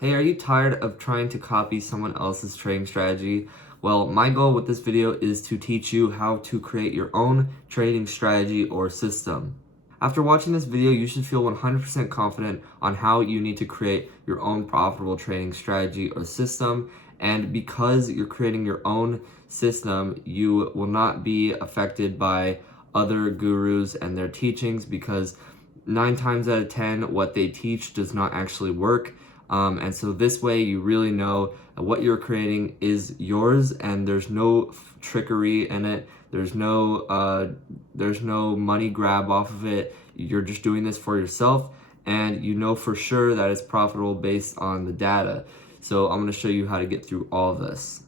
Hey, are you tired of trying to copy someone else's trading strategy? Well, my goal with this video is to teach you how to create your own trading strategy or system. After watching this video, you should feel 100% confident on how you need to create your own profitable trading strategy or system. And because you're creating your own system, you will not be affected by other gurus and their teachings, because 9 times out of 10, what they teach does not actually work. And so this way you really know what you're creating is yours, and there's no trickery in it. There's no money grab off of it. You're just doing this for yourself, and you know for sure that it's profitable based on the data. So I'm going to show you how to get through all of this.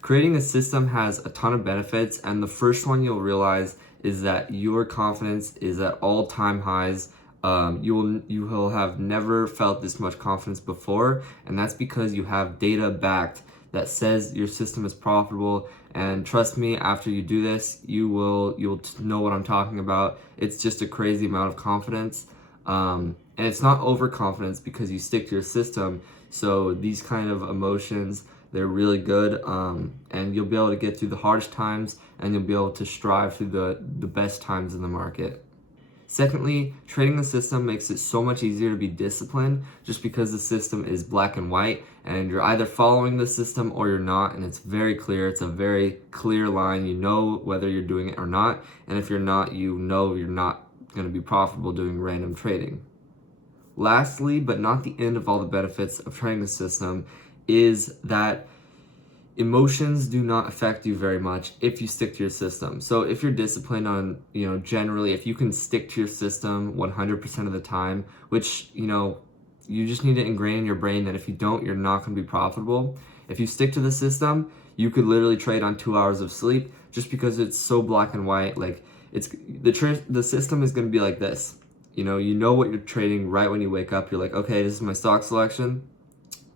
Creating a system has a ton of benefits, and the first one you'll realize is that your confidence is at all-time highs. You will have never felt this much confidence before, and that's because you have data backed that says your system is profitable. And trust me, after you do this, you'll know what I'm talking about. It's just a crazy amount of confidence, and it's not overconfidence because you stick to your system. So these kind of emotions, they're really good, and you'll be able to get through the hardest times, and you'll be able to strive through the best times in the market. Secondly, trading the system makes it so much easier to be disciplined, just because the system is black and white, and you're either following the system or you're not, and it's very clear. It's a very clear line. You know whether you're doing it or not, and if you're not, you know you're not going to be profitable doing random trading. Lastly, but not the end of all the benefits of trading the system, is that emotions do not affect you very much if you stick to your system. So if you're disciplined on, generally, if you can stick to your system 100% of the time, which, you just need to ingrain in your brain that if you don't, you're not going to be profitable. If you stick to the system, you could literally trade on 2 hours of sleep, just because it's so black and white. Like, the system is going to be like this. You know what you're trading right when you wake up. You're like, okay, this is my stock selection.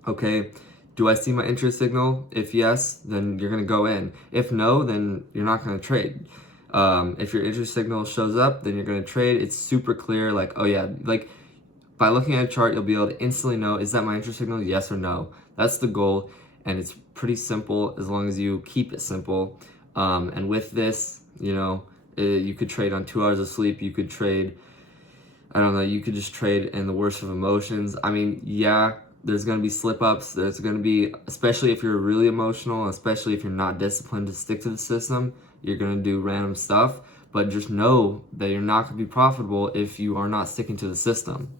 Okay, do I see my interest signal? If yes, then you're going to go in. If no, then you're not going to trade. If your interest signal shows up, then you're going to trade. It's super clear. Like, oh yeah, like by looking at a chart, you'll be able to instantly know, is that my interest signal? Yes or no. That's the goal. And it's pretty simple as long as you keep it simple. And with this, you could trade on 2 hours of sleep. You could trade, I don't know, you could just trade in the worst of emotions. I mean, yeah, there's going to be slip-ups. There's going to be, especially if you're really emotional, especially if you're not disciplined to stick to the system, you're going to do random stuff. But just know that you're not going to be profitable if you are not sticking to the system.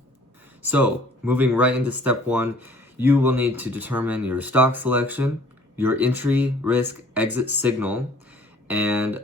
So, moving right into step one, you will need to determine your stock selection, your entry, risk, exit signal, and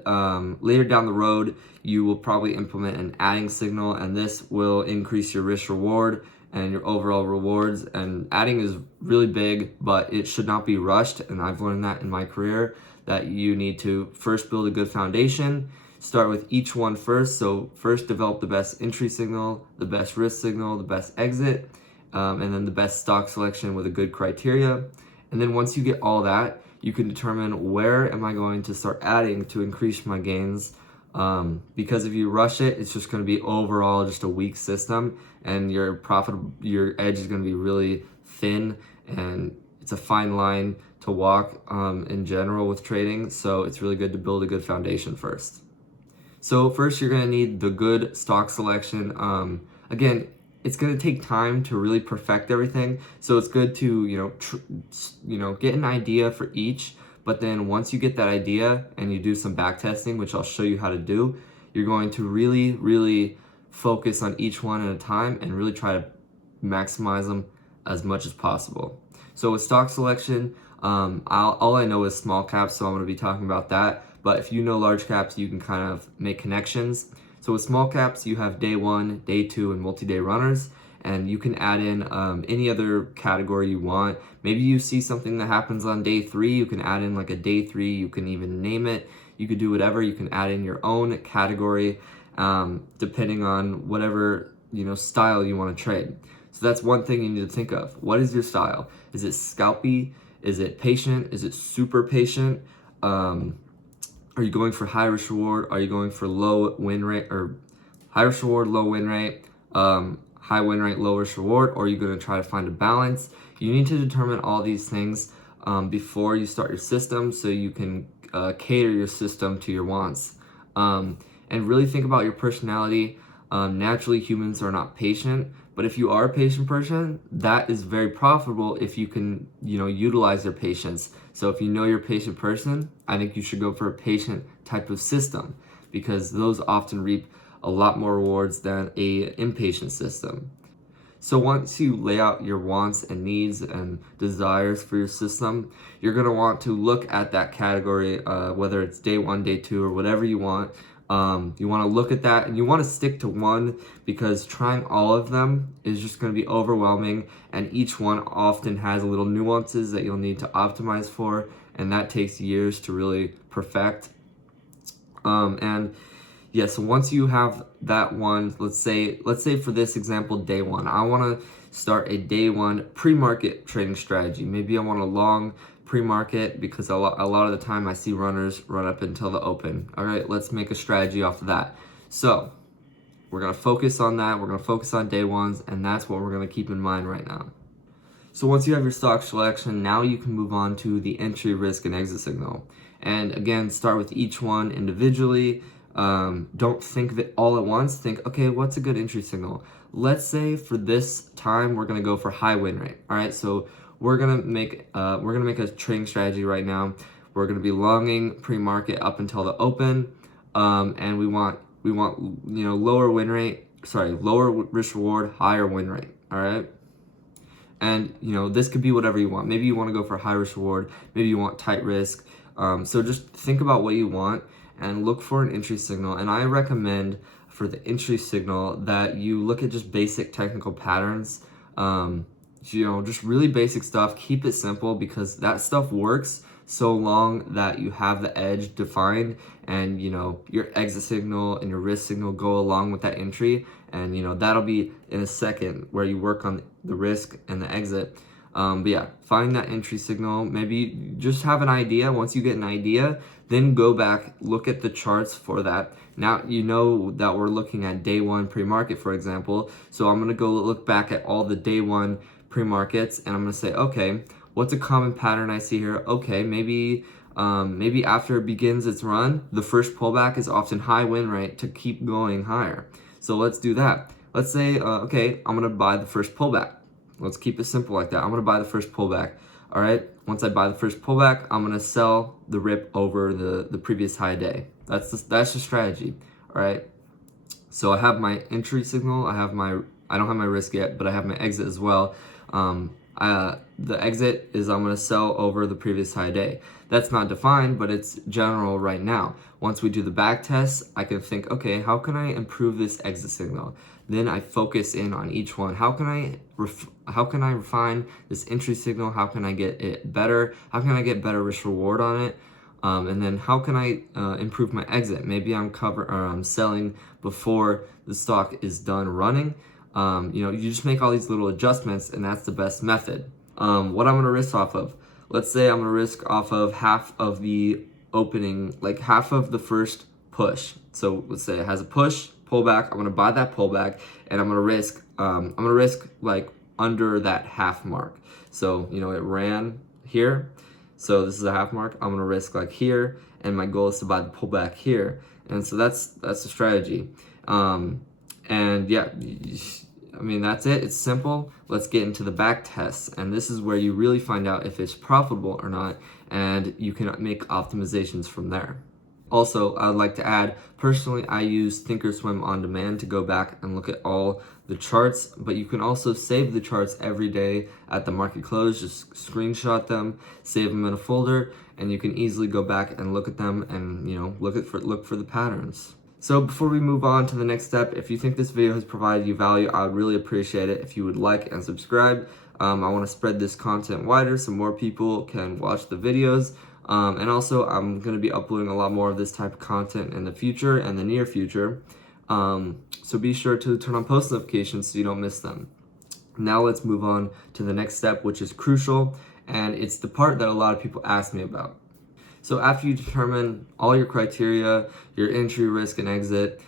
later down the road, you will probably implement an adding signal, and this will increase your risk reward and your overall rewards. And adding is really big, but it should not be rushed. And I've learned that in my career, that you need to first build a good foundation, start with each one first. So first develop the best entry signal, the best risk signal, the best exit, and then the best stock selection with a good criteria. And then once you get all that, you can determine, where am I going to start adding to increase my gains? Because if you rush it, it's just going to be overall just a weak system, and your edge is going to be really thin, and it's a fine line to walk in general with trading. So it's really good to build a good foundation first. So first, you're going to need the good stock selection. Again, it's going to take time to really perfect everything. So it's good to, get an idea for each. But then once you get that idea and you do some back testing, which I'll show you how to do, you're going to really, really focus on each one at a time and really try to maximize them as much as possible. So with stock selection, all I know is small caps, so I'm going to be talking about that. But if you know large caps, you can kind of make connections. So with small caps, you have day one, day two, and multi-day runners. And you can add in any other category you want. Maybe you see something that happens on day three, you can add in like a day three, you can even name it. You could do whatever, you can add in your own category, depending on whatever style you want to trade. So that's one thing you need to think of. What is your style? Is it scalpy? Is it patient? Is it super patient? Are you going for high risk reward? Are you going for low win rate, or high risk reward, low win rate? High win rate, low risk reward? Or are you going to try to find a balance? You need to determine all these things before you start your system, so you can cater your system to your wants. And really think about your personality. Naturally, humans are not patient, but if you are a patient person, that is very profitable if you can, utilize your patience. So if you know you're a patient person, I think you should go for a patient type of system, because those often reap a lot more rewards than a impatient system. So once you lay out your wants and needs and desires for your system, you're going to want to look at that category, whether it's day 1, day 2, or whatever you want. You want to look at that, and you want to stick to one, because trying all of them is just going to be overwhelming, and each one often has little nuances that you'll need to optimize for, and that takes years to really perfect. So once you have that one, let's say for this example, day 1, I want to start a day 1 pre-market trading strategy. Maybe I want a long pre-market, because a lot of the time I see runners run up until the open. All right, let's make a strategy off of that. So we're going to focus on that. We're going to focus on day 1s, and that's what we're going to keep in mind right now. So once you have your stock selection, now you can move on to the entry, risk, and exit signal. And again, start with each one individually. Don't think of it all at once. Think, okay, what's a good entry signal? Let's say for this time, we're gonna go for high win rate. All right, so we're gonna make a trading strategy right now. We're gonna be longing pre-market up until the open, and we want lower win rate. Sorry, lower risk reward, higher win rate. All right. And this could be whatever you want. Maybe you want to go for high risk reward. Maybe you want tight risk. So just think about what you want and look for an entry signal. And I recommend for the entry signal that you look at just basic technical patterns. Just really basic stuff. Keep it simple, because that stuff works so long that you have the edge defined, and your exit signal and your risk signal go along with that entry, and that'll be in a second where you work on the risk and the exit. Find that entry signal. Maybe just have an idea. Once you get an idea, then go back, look at the charts for that. Now you know that we're looking at day 1 pre-market, for example. So I'm gonna go look back at all the day 1 pre-markets, and I'm gonna say, okay, what's a common pattern I see here? Okay, maybe after it begins its run, the first pullback is often high win rate to keep going higher. So let's do that. Let's say, okay, I'm gonna buy the first pullback. Let's keep it simple like that. I'm gonna buy the first pullback. All right, once I buy the first pullback, I'm gonna sell the rip over the previous high day. That's the strategy. All right, so I have my entry signal. I don't have my risk yet, but I have my exit as well. The exit is I'm gonna sell over the previous high day. That's not defined, but it's general right now. Once we do the back test, I can think, okay, how can I improve this exit signal? Then I focus in on each one. How can I refine this entry signal? How can I get it better? How can I get better risk reward on it? And then how can I improve my exit? Maybe I'm selling before the stock is done running. You just make all these little adjustments, and that's the best method. What I'm gonna risk off of? Let's say I'm gonna risk off of half of the opening, like half of the first push. So let's say it has a push, pullback. I'm gonna buy that pullback, and I'm gonna risk like under that half mark. So it ran here, so this is a half mark. I'm gonna risk like here, and my goal is to buy the pullback here. And so that's the strategy. That's it. It's simple. Let's get into the back tests, and this is where you really find out if it's profitable or not, and you can make optimizations from there. Also, I would like to add, personally, I use Thinkorswim On Demand to go back and look at all the charts, but you can also save the charts every day at the market close. Just screenshot them, save them in a folder, and you can easily go back and look at them and look for the patterns. So before we move on to the next step, if you think this video has provided you value, I would really appreciate it if you would like and subscribe. I want to spread this content wider so more people can watch the videos. And also, I'm going to be uploading a lot more of this type of content in the future and the near future. So be sure to turn on post notifications so you don't miss them. Now let's move on to the next step, which is crucial, and it's the part that a lot of people ask me about. So after you determine all your criteria, your entry, risk, and exit,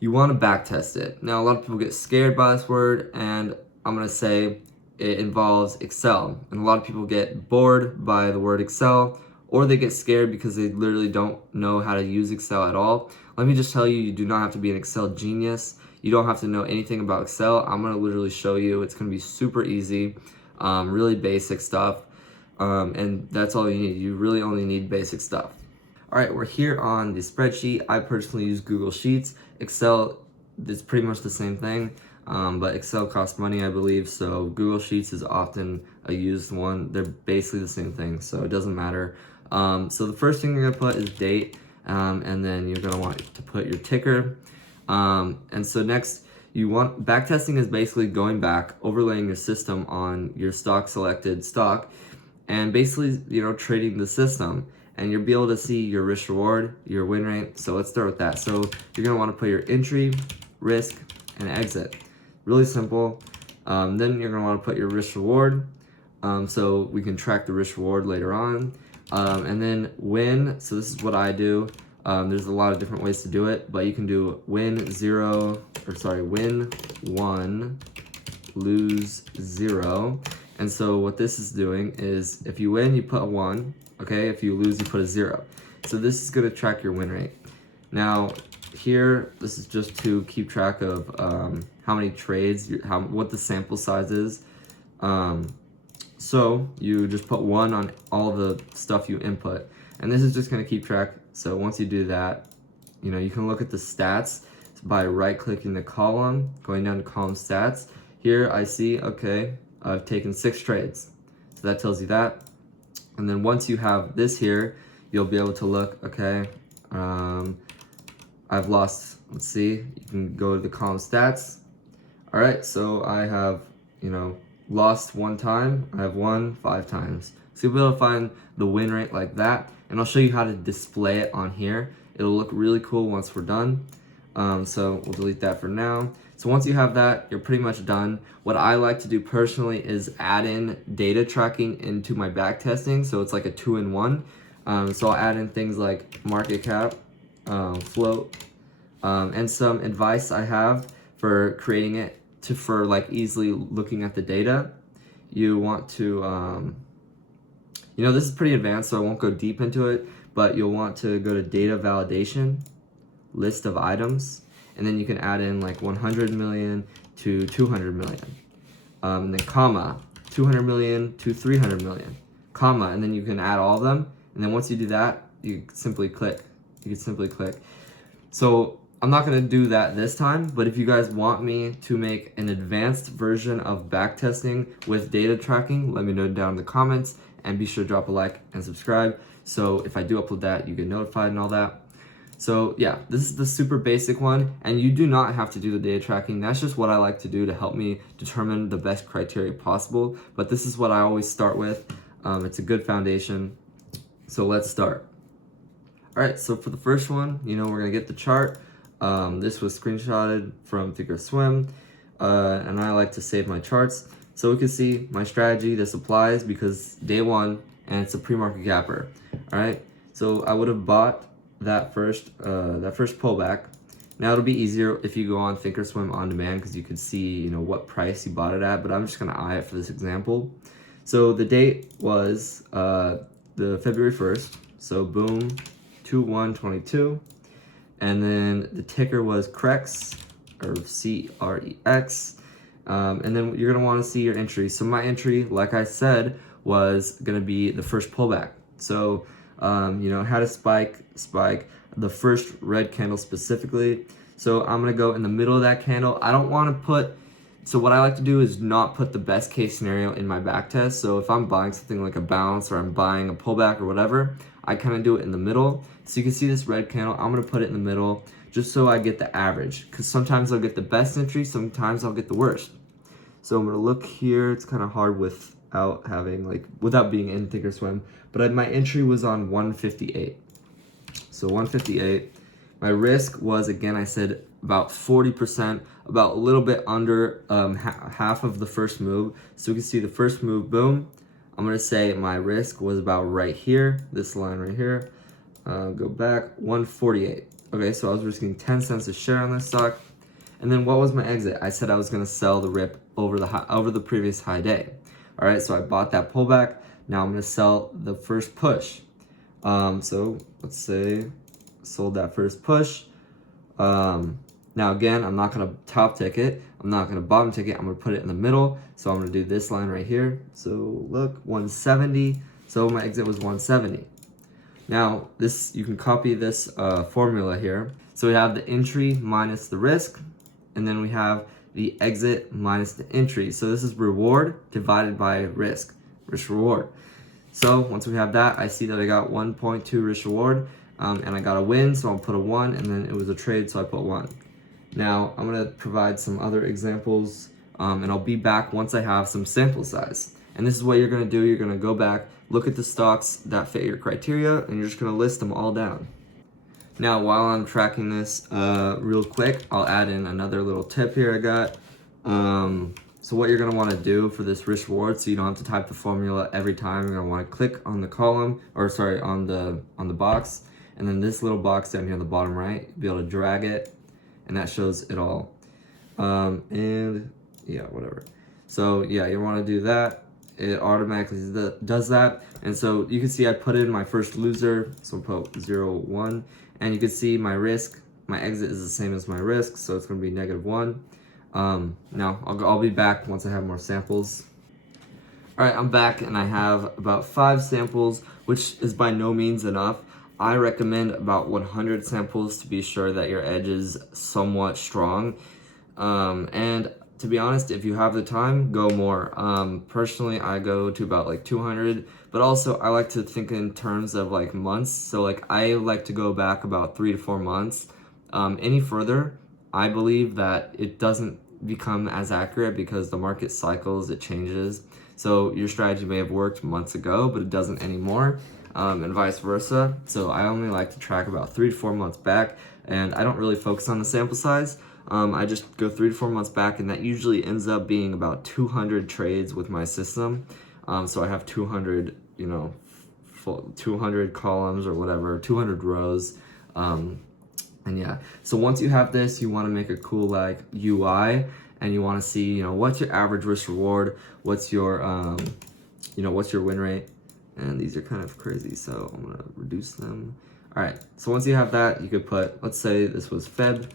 you want to backtest it. Now, a lot of people get scared by this word, and I'm going to say it involves Excel. And a lot of people get bored by the word Excel, or they get scared because they literally don't know how to use Excel at all. Let me just tell you, you do not have to be an Excel genius. You don't have to know anything about Excel. I'm gonna literally show you. It's gonna be super easy, really basic stuff. And that's all you need. You really only need basic stuff. All right, we're here on the spreadsheet. I personally use Google Sheets. Excel is pretty much the same thing, but Excel costs money, I believe, so Google Sheets is often a used one. They're basically the same thing, so it doesn't matter. So the first thing you're gonna put is date, and then you're gonna want to put your ticker. And so next, backtesting is basically going back, overlaying your system on your selected stock, and basically, trading the system. And you'll be able to see your risk reward, your win rate. So let's start with that. So you're gonna wanna put your entry, risk, and exit. Really simple. Then you're gonna wanna put your risk reward, so we can track the risk reward later on. And then win, so this is what I do. There's a lot of different ways to do it, but you can do win 1, lose 0. And so what this is doing is, if you win, you put a 1, okay? If you lose, you put a 0. So this is gonna track your win rate. Now, here, this is just to keep track of how many trades, what the sample size is. So you just put 1 on all the stuff you input. And this is just gonna keep track. So once you do that, you can look at the stats by right-clicking the column, going down to column stats. Here I see, okay, I've taken 6 trades. So that tells you that. And then once you have this here, you'll be able to look, okay, I've lost, let's see, you can go to the column stats. All right, so I have, lost 1 time, I have won 5 times. So you'll be able to find the win rate like that, and I'll show you how to display it on here. It'll look really cool once we're done. So we'll delete that for now. So once you have that, you're pretty much done. What I like to do personally is add in data tracking into my backtesting, so it's like a 2-in-1. So I'll add in things like market cap, float, and some advice I have for creating it for like easily looking at the data. You want to, this is pretty advanced, so I won't go deep into it, but you'll want to go to data validation, list of items, and then you can add in like 100 million to 200 million, and then comma, 200 million to 300 million, comma, and then you can add all of them. And then once you do that, you can simply click. So I'm not gonna do that this time, but if you guys want me to make an advanced version of backtesting with data tracking, let me know down in the comments, and be sure to drop a like and subscribe. So if I do upload that, you get notified and all that. So yeah, this is the super basic one, and you do not have to do the data tracking. That's just what I like to do to help me determine the best criteria possible. But this is what I always start with. It's a good foundation. So let's start. All right, so for the first one, we're gonna get the chart. This was screenshotted from Thinkorswim, and I like to save my charts. So we can see my strategy. This applies because day 1, and it's a pre-market gapper. All right, so I would have bought that first pullback. Now it'll be easier if you go on Thinkorswim on demand, because you could see what price you bought it at, but I'm just gonna eye it for this example. So the date was the February 1st, so boom, 2/1/22, and then the ticker was CREX, or CREX, and then you're gonna want to see your entry. So my entry, like I said, was gonna be the first pullback. So had a spike, the first red candle specifically. So I'm gonna go in the middle of that candle. I don't want to put, so what I like to do is not put the best case scenario in my backtest. So if I'm buying something like a bounce, or I'm buying a pullback or whatever, I kind of do it in the middle. So you can see this red candle, I'm gonna put it in the middle just so I get the average, because sometimes I'll get the best entry, sometimes I'll get the worst. So I'm gonna look here. It's kind of hard without being in Thinkorswim, but my entry was on 158. So 158. My risk was, again, I said about 40%, about a little bit under half of the first move. So we can see the first move, boom. I'm gonna say my risk was about right here, this line right here. Go back, 148. Okay, so I was risking 10 cents a share on this stock. And then what was my exit? I said I was gonna sell the rip over the previous high day. All right, so I bought that pullback. Now I'm gonna sell the first push. So let's say sold that first push. Now again, I'm not gonna top tick it. I'm not gonna bottom tick it. I'm gonna put it in the middle. So I'm gonna do this line right here. So look, 170. So my exit was 170. Now this, you can copy this formula here. So we have the entry minus the risk, and then we have the exit minus the entry. So this is reward divided by risk reward. So once we have that, I see that I got 1.2 risk reward, and I got a win, so I'll put a 1, and then it was a trade, so I put 1. Now I'm gonna provide some other examples, and I'll be back once I have some sample size. And this is what you're gonna do. You're gonna go back, look at the stocks that fit your criteria, and you're just gonna list them all down. Now, while I'm tracking this real quick, I'll add in another little tip here I got. So what you're gonna wanna do for this risk reward, so you don't have to type the formula every time, you're gonna wanna click on the column, or sorry, on the box, and then this little box down here on the bottom right, you'll be able to drag it, and that shows it all. And yeah, whatever. So yeah, you wanna do that. It automatically does that. And so you can see I put in my first loser, so I'll put 0, 1. And you can see my risk, my exit is the same as my risk, so it's gonna be -1. Now I'll be back once I have more samples. All right, I'm back and I have about 5 samples, which is by no means enough. I recommend about 100 samples to be sure that your edge is somewhat strong. And to be honest, if you have the time, go more. Personally, I go to about like 200, but also I like to think in terms of like months. So like I like to go back about 3 to 4 months. Any further, I believe that it doesn't become as accurate because the market cycles, it changes. So your strategy may have worked months ago, but it doesn't anymore, and vice versa. So I only like to track about 3 to 4 months back, and I don't really focus on the sample size. I just go 3 to 4 months back, and that usually ends up being about 200 trades with my system. So I have 200, 200 columns or whatever, 200 rows. And yeah, so once you have this, you want to make a cool like UI, and you want to see, what's your average risk reward, what's your, what's your win rate, and these are kind of crazy, so I'm gonna reduce them. All right, so once you have that, you could put, let's say this was February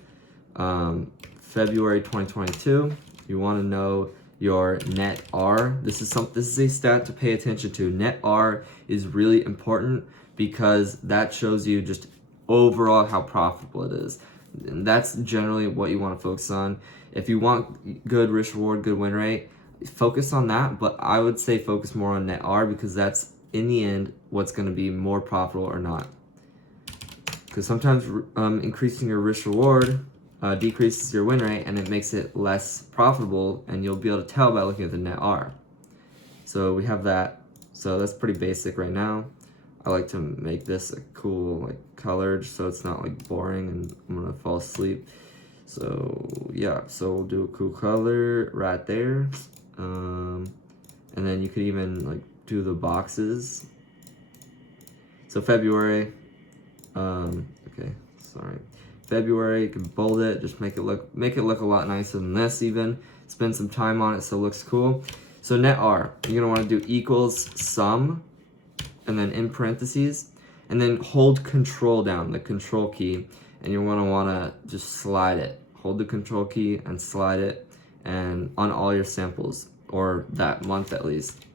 2022. You want to know your net R. This is a stat to pay attention to. Net R is really important because that shows you just overall how profitable it is. And that's generally what you want to focus on. If you want good risk reward, good win rate, focus on that, but I would say focus more on net R because that's in the end what's going to be more profitable or not. Because sometimes increasing your risk reward decreases your win rate and it makes it less profitable, and you'll be able to tell by looking at the net R. So we have that. So that's pretty basic right now. I like to make this a cool like color so it's not like boring and I'm gonna fall asleep. So yeah, so we'll do a cool color right there. And then you could even like do the boxes. So February, February, you can bold it, just make it look a lot nicer than this even. Spend some time on it so it looks cool. So net R, you're gonna wanna do equals sum, and then in parentheses, and then hold control down, the control key, and you wanna just slide it. Hold the control key and slide it, and on all your samples, or that month at least.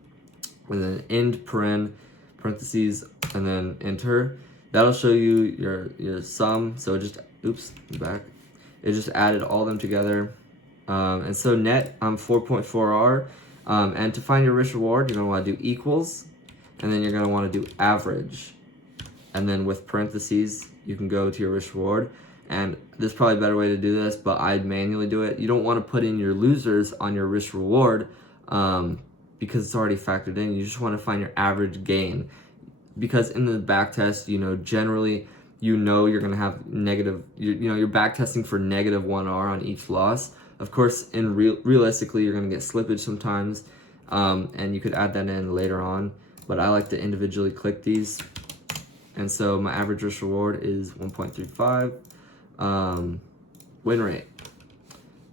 And then end parentheses, and then enter. That'll show you your sum. So it just, it just added all them together. And so net, I'm 4.4R. And to find your risk reward, you're gonna wanna do equals, and then you're gonna wanna do average. And then with parentheses, you can go to your risk reward. And there's probably a better way to do this, but I'd manually do it. You don't wanna put in your losers on your risk reward because it's already factored in. You just wanna find your average gain. Because in the back test, generally, you're gonna have negative, you're back testing for -1R on each loss. Of course, realistically, you're gonna get slippage sometimes, and you could add that in later on, but I like to individually click these. And so my average risk reward is 1.35. Win rate.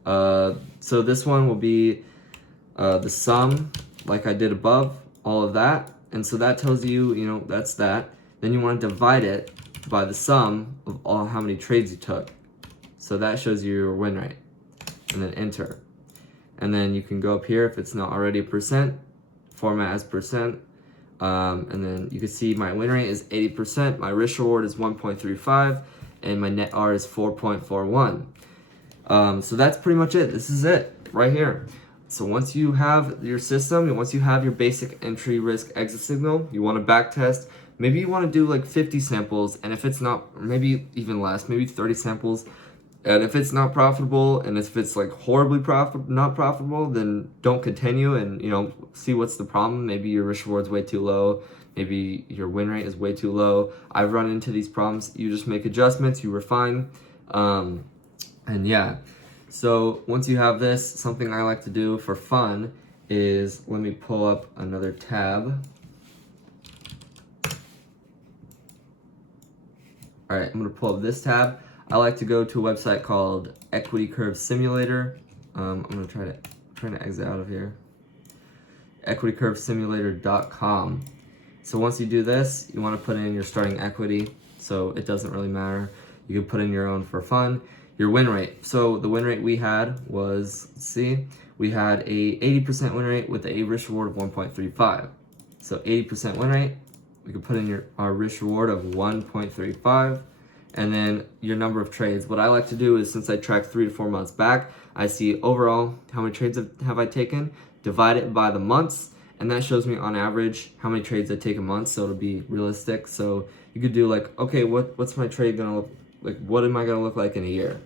So this one will be the sum, like I did above, all of that. And so that tells you, that's that. Then you want to divide it by the sum of all how many trades you took. So that shows you your win rate. And then enter. And then you can go up here if it's not already percent, format as percent. And then you can see my win rate is 80%, my risk reward is 1.35, and my net R is 4.41. So that's pretty much it. This is it right here. So once you have your system, and once you have your basic entry risk exit signal, you want to back test. Maybe you want to do like 50 samples, and if it's not, maybe even less, maybe 30 samples. And if it's not profitable, and if it's like horribly not profitable, then don't continue and, see what's the problem. Maybe your risk reward's way too low. Maybe your win rate is way too low. I've run into these problems. You just make adjustments, you refine. And yeah, so once you have this, something I like to do for fun is, let me pull up another tab. All right, I'm gonna pull up this tab. I like to go to a website called Equity Curve Simulator. I'm gonna try to exit out of here. equitycurvesimulator.com. So once you do this, you want to put in your starting equity. So it doesn't really matter. You can put in your own for fun. Your win rate. So the win rate we had was, let's see, we had a 80% win rate with a risk reward of 1.35. So 80% win rate. We could put in our risk reward of 1.35. And then your number of trades. What I like to do is, since I track 3 to 4 months back, I see overall how many trades have I taken, divide it by the months, and that shows me on average how many trades I take a month, so it'll be realistic. So you could do like, okay, what's my trade gonna look like? What am I gonna look like in a year?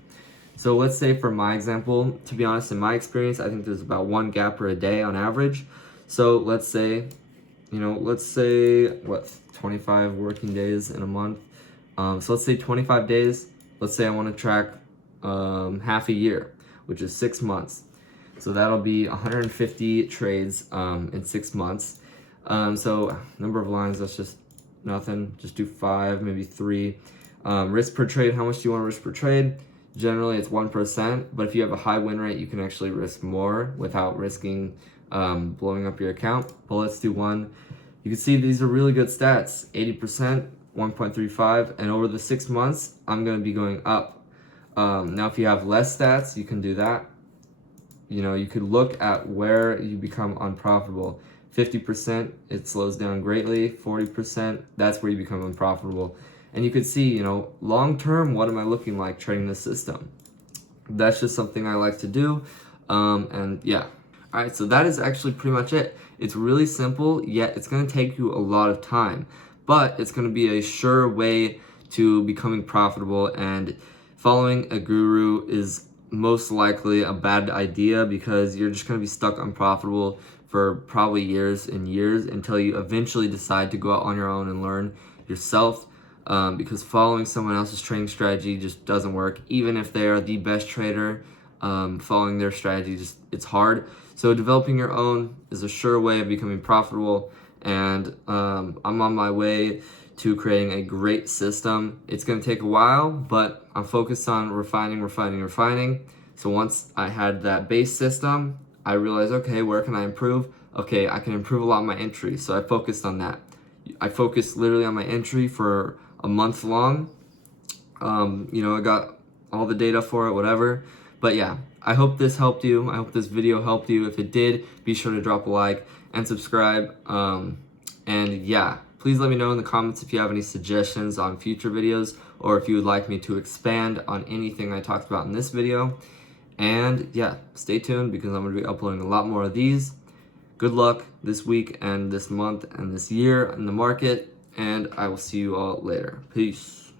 So let's say for my example, to be honest, in my experience, I think there's about 1 gapper a day on average. So let's say, what, 25 working days in a month. So let's say 25 days. Let's say I want to track half a year, which is 6 months. So that'll be 150 trades in 6 months. So number of lines, that's just nothing. Just do 5, maybe 3. Risk per trade, how much do you want to risk per trade? Generally, it's 1%. But if you have a high win rate, you can actually risk more without risking blowing up your account. But let's do 1. You can see these are really good stats. 80%. 1.35, and over the 6 months, I'm going to be going up. Now, if you have less stats, you can do that. You could look at where you become unprofitable. 50%, it slows down greatly. 40%, that's where you become unprofitable. And you could see, long term, what am I looking like trading this system? That's just something I like to do. And yeah. All right, so that is actually pretty much it. It's really simple, yet it's going to take you a lot of time. But it's going to be a sure way to becoming profitable, and following a guru is most likely a bad idea because you're just going to be stuck unprofitable for probably years and years until you eventually decide to go out on your own and learn yourself, because following someone else's trading strategy just doesn't work. Even if they are the best trader, following their strategy, it's hard. So developing your own is a sure way of becoming profitable. And I'm on my way to creating a great system. It's going to take a while, but I'm focused on refining. So once I had that base system, I realized, okay, where can I improve? Okay, I can improve a lot of my entry. So I focused on that. I focused literally on my entry for a month long. I got all the data for it, whatever. But yeah, I hope this helped you. I hope this video helped you. If it did, be sure to drop a like and subscribe. And yeah, please let me know in the comments if you have any suggestions on future videos, or if you would like me to expand on anything I talked about in this video. And yeah, stay tuned because I'm going to be uploading a lot more of these. Good luck this week and this month and this year in the market, and I will see you all later. Peace.